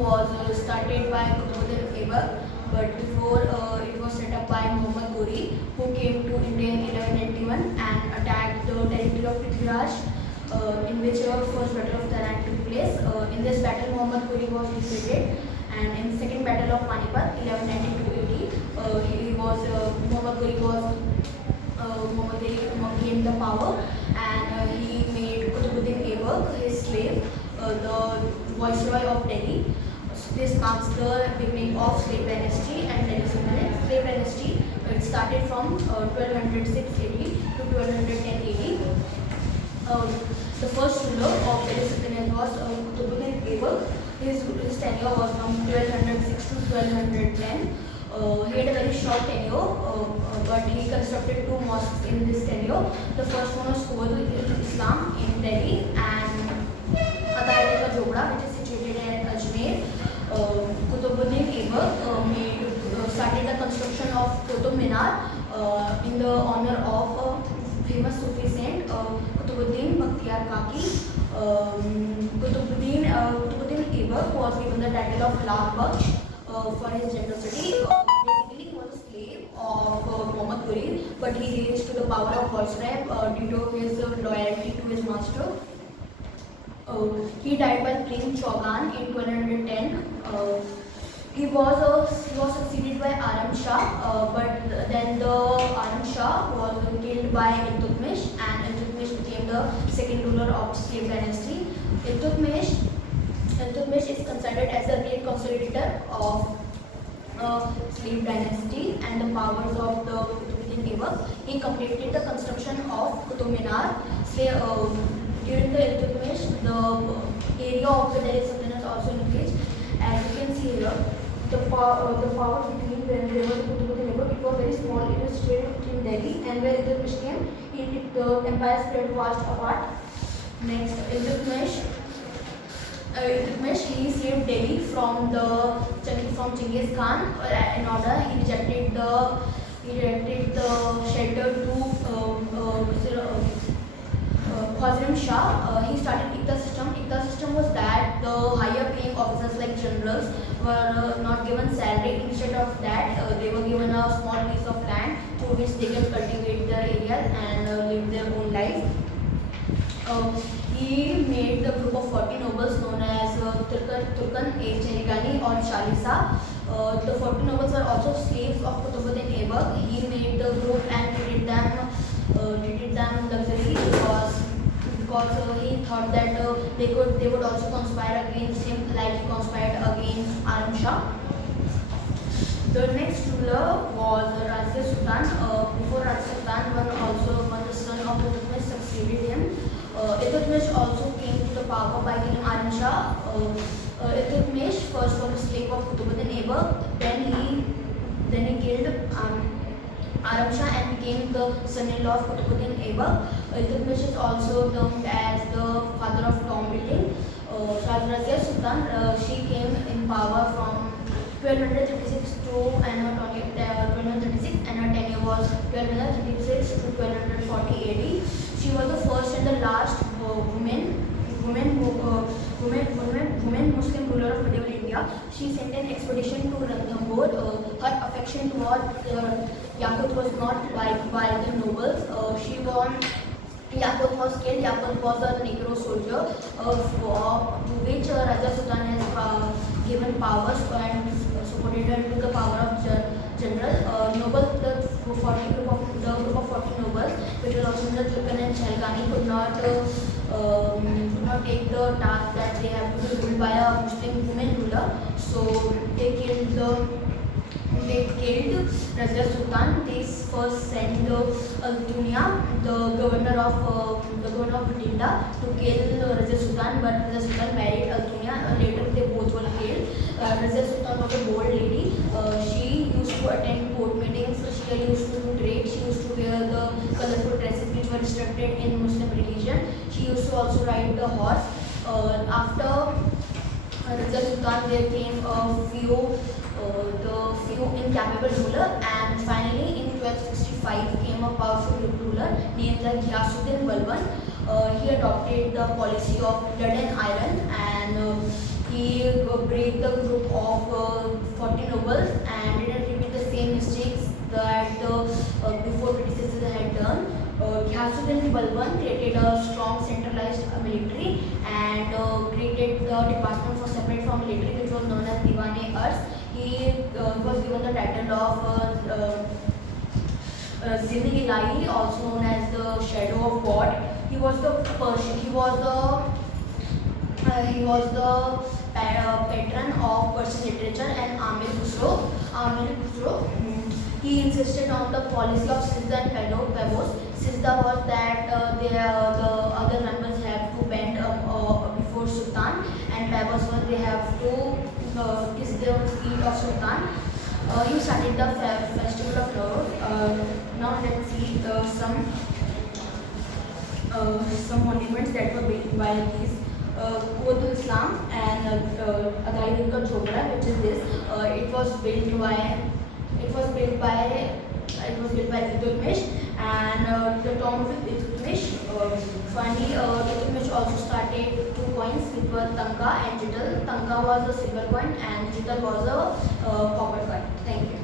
was started by Qutbuddin Aibak, but before it was set up by Muhammad Ghori, who came to India in 1191 and attacked the territory of Prithviraj, in which first battle of Taran took place. In this battle, Muhammad Ghori was defeated, and in second battle of Panipat, 1192 AD, Muhammad Ghori gained the power, and he made Qutbuddin Aibak his slave, the viceroy of Delhi. So this marks the beginning of slave dynasty and Delhi Sultanate. Slave dynasty, it started from 1206 AD to 1210 AD. The first ruler of Delhi Sultanate was Qutbuddin Aibak. His tenure was from 1206 to 1210. He had a very short tenure, but he constructed two mosques in this tenure. The first one was Quwwatul Islam in Delhi, and Atayat ka Jogda, which is situated at Ajmer. Qutbuddin Aibak started the construction of Qutub Minar in the honor of famous Sufi saint Qutbuddin Bakhtiyar Kaki. Qutbuddin Aibak was given the title of Lal Baksh for his generosity. Basically, he was a slave of Muhammad Ghori, but he rose to the power of viceroy due to his loyalty to his master. He died by playing Chaugan in 1210. He was succeeded by Aram Shah, but then the Aram Shah was killed by Iltutmish, and Iltutmish became the second ruler of slave dynasty. Iltutmish is considered as the real consolidator of slave dynasty and the powers of the Qutbuddin Aibak. He completed the construction of Qutub Minar. During the Iltutmish, the area of the Delhi Sultanate also increased. As you can see here, the power between when there was Qutbuddin Aibak, it was very small. It was situated between Delhi, and where Iltutmish came, the empire spread vast apart. Next, Iltutmish, he saved Delhi from Genghis Khan. In order, he rejected the shelter to Khwarizm Shah. He started Ikta system. Ikta system was that the higher paying officers like generals were not given salary. Instead of that, they were given a small piece of land through which they can cultivate their areas and live their own life. He made the group of 40 nobles known as Turkan-e-Charigani or Chalisa. The 40 nobles were also slaves of Qutbuddin Aibak. He made the group and treated them luxury because he thought that they would also conspire against him like he conspired against Aram Shah. The next ruler was Razia Sultan. Before Razia Sultan, one the son of Iltutmish succeeded him. Iltutmish also came to the power by killing Aram Shah. Iltutmish first was a slave of Qutbuddin Aibak. Then he killed Aram Shah and became the son-in-law of Qutbuddin Aibak. Iltutmish is also termed as the father of tomb building. Razia Sultan, she came in power from 1236 to 1236, and her tenure was 1236 to 1240 AD. She was the first and the last woman Muslim ruler of medieval India. She sent an expedition to Ranthambore. Her affection toward Yaqut was not liked by the nobles. Yaqut was killed. Yaqut was a Negro soldier to which Raja Sultan has given powers and supported her to the power of general. The group of 40 nobles, which was also the Turkan and Chalgani, could not take the task that they have to be ruled by a Muslim woman ruler. So they killed Razia Sultan. They first sent Al-Dunya, the governor of Batinda, to kill Razia Sultan, but Razia Sultan married Al-Dunya. Later they both were killed. Razia Sultan was a bold lady. She used to attend court meetings. She used to do trade. She used to wear the colorful dresses which were restricted in Muslim religion. She used to also ride the horse. After Razia Sultan, there came a few incapable ruler, and finally in 1265 came a powerful ruler named the Ghiyasuddin Balban. He adopted the policy of blood and iron, and he break the group of 40 nobles and didn't repeat the same mistakes that before predecessors had done. Ghiyasuddin Balban created a strong centralized military and created the department for separate from military, which was known as Diwan-e-Arz. He was given the title of Zindagi-Ilahi, also known as the Shadow of God. He was the Persian. He was the patron of Persian literature and Amir Khusro. He insisted on the policy of Sizda and Pavos. Sizda was that the other members have to bend before Sultan, and Pavos was they have to kiss the feet of Sultan. You started the festival of Nowruz. Now let's see some monuments that were built by these Quwwatul Islam and Adai Ka Chopra, which is this. It was built by Iltutmish, and the tomb of Iltutmish. Finally, Iltutmish also started 2 coins, which were Tanka and Jittal. Tanka was a silver coin and Jittal was a copper coin. Thank you.